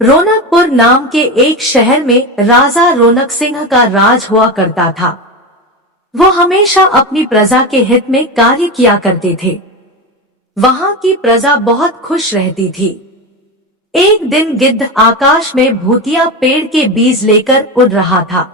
रौनकपुर नाम के एक शहर में राजा रौनक सिंह का राज हुआ करता था। वो हमेशा अपनी प्रजा के हित में कार्य किया करते थे। वहां की प्रजा बहुत खुश रहती थी। एक दिन गिद्ध आकाश में भूतिया पेड़ के बीज लेकर उड़ रहा था।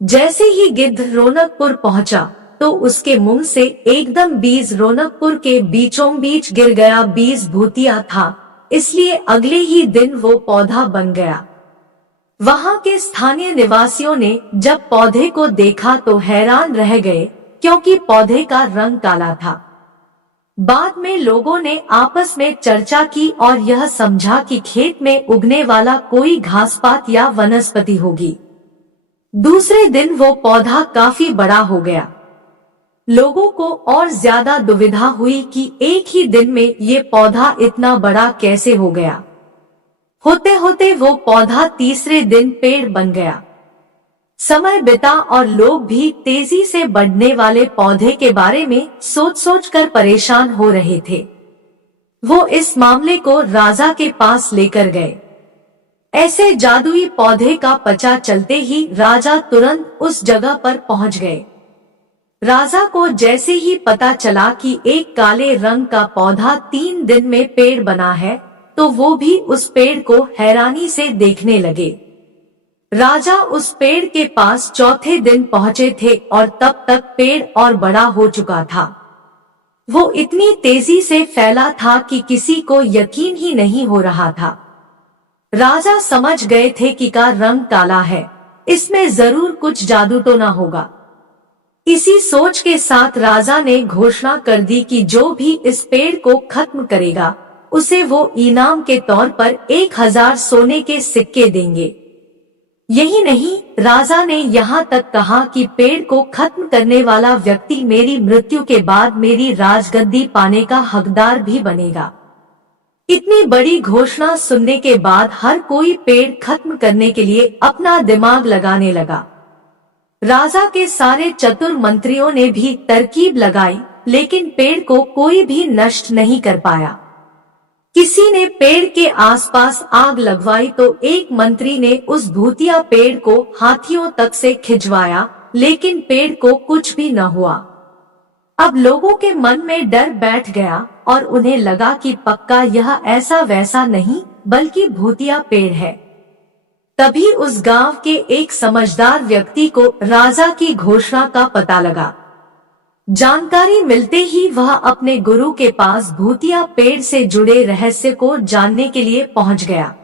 जैसे ही गिद्ध रौनकपुर पहुंचा तो उसके मुंह से एकदम बीज रौनकपुर के बीचों बीच गिर गया। बीज भूतिया था, इसलिए अगले ही दिन वो पौधा बन गया। वहां के स्थानीय निवासियों ने जब पौधे को देखा तो हैरान रह गए, क्योंकि पौधे का रंग काला था। बाद में लोगों ने आपस में चर्चा की और यह समझा कि खेत में उगने वाला कोई घासपात या वनस्पति होगी। दूसरे दिन वो पौधा काफी बड़ा हो गया। लोगों को और ज्यादा दुविधा हुई कि एक ही दिन में ये पौधा इतना बड़ा कैसे हो गया। होते होते वो पौधा तीसरे दिन पेड़ बन गया। समय बिता और लोग भी तेजी से बढ़ने वाले पौधे के बारे में सोच सोच कर परेशान हो रहे थे। वो इस मामले को राजा के पास लेकर गए। ऐसे जादुई पौधे का पता चलते ही राजा तुरंत उस जगह पर पहुंच गए। राजा को जैसे ही पता चला कि एक काले रंग का पौधा 3 दिन में पेड़ बना है, तो वो भी उस पेड़ को हैरानी से देखने लगे। राजा उस पेड़ के पास चौथे दिन पहुंचे थे और तब तक पेड़ और बड़ा हो चुका था। वो इतनी तेजी से फैला था कि किसी को यकीन ही नहीं हो रहा था। राजा समझ गए थे कि का रंग काला है, इसमें जरूर कुछ जादू तो ना होगा। इसी सोच के साथ राजा ने घोषणा कर दी कि जो भी इस पेड़ को खत्म करेगा, उसे वो इनाम के तौर पर 1000 सोने के सिक्के देंगे। यही नहीं, राजा ने यहाँ तक कहा कि पेड़ को खत्म करने वाला व्यक्ति मेरी मृत्यु के बाद मेरी राजगद्दी पाने का हकदार भी बनेगा। इतनी बड़ी घोषणा सुनने के बाद हर कोई पेड़ खत्म करने के लिए अपना दिमाग लगाने लगा। राजा के सारे चतुर मंत्रियों ने भी तरकीब लगाई, लेकिन पेड़ को कोई भी नष्ट नहीं कर पाया। किसी ने पेड़ के आसपास आग लगवाई तो एक मंत्री ने उस भूतिया पेड़ को हाथियों तक से खिंचवाया, लेकिन पेड़ को कुछ भी न हुआ। अब लोगों के मन में डर बैठ गया और उन्हें लगा कि पक्का यह ऐसा वैसा नहीं बल्कि भूतिया पेड़ है। तभी उस गांव के एक समझदार व्यक्ति को राजा की घोषणा का पता लगा। जानकारी मिलते ही वह अपने गुरु के पास भूतिया पेड़ से जुड़े रहस्य को जानने के लिए पहुंच गया।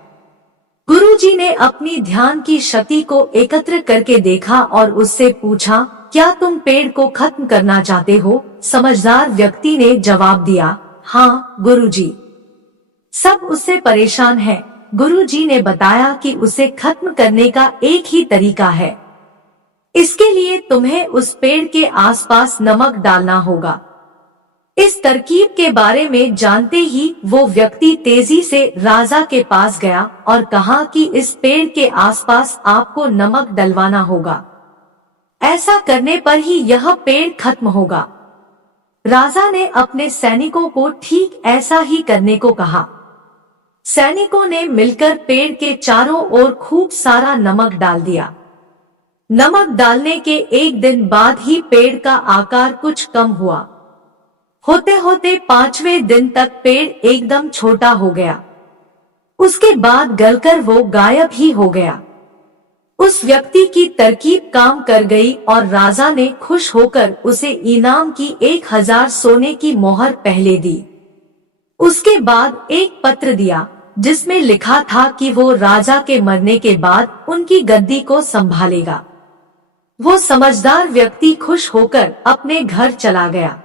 गुरुजी ने अपनी ध्यान की शक्ति को एकत्र करके देखा और उससे पूछा, क्या तुम पेड़ को खत्म करना चाहते हो? समझदार व्यक्ति ने जवाब दिया, हाँ गुरुजी। सब उससे परेशान हैं। गुरुजी ने बताया कि उसे खत्म करने का एक ही तरीका है। इसके लिए तुम्हें उस पेड़ के आसपास नमक डालना होगा। इस तरकीब के बारे में जानते ही वो व्यक्ति तेजी से राजा के पास गया और कहा कि इस पेड़ के आसपास आपको नमक डलवाना होगा। ऐसा करने पर ही यह पेड़ खत्म होगा। राजा ने अपने सैनिकों को ठीक ऐसा ही करने को कहा। सैनिकों ने मिलकर पेड़ के चारों ओर खूब सारा नमक डाल दिया। नमक डालने के एक दिन बाद ही पेड़ का आकार कुछ कम हुआ। होते होते 5वें दिन तक पेड़ एकदम छोटा हो गया। उसके बाद गलकर वो गायब ही हो गया। उस व्यक्ति की तरकीब काम कर गई और राजा ने खुश होकर उसे इनाम की 1000 सोने की मोहर पहले दी। उसके बाद एक पत्र दिया जिसमें लिखा था कि वो राजा के मरने के बाद उनकी गद्दी को संभालेगा। वो समझदार व्यक्ति खुश होकर अपने घर चला गया।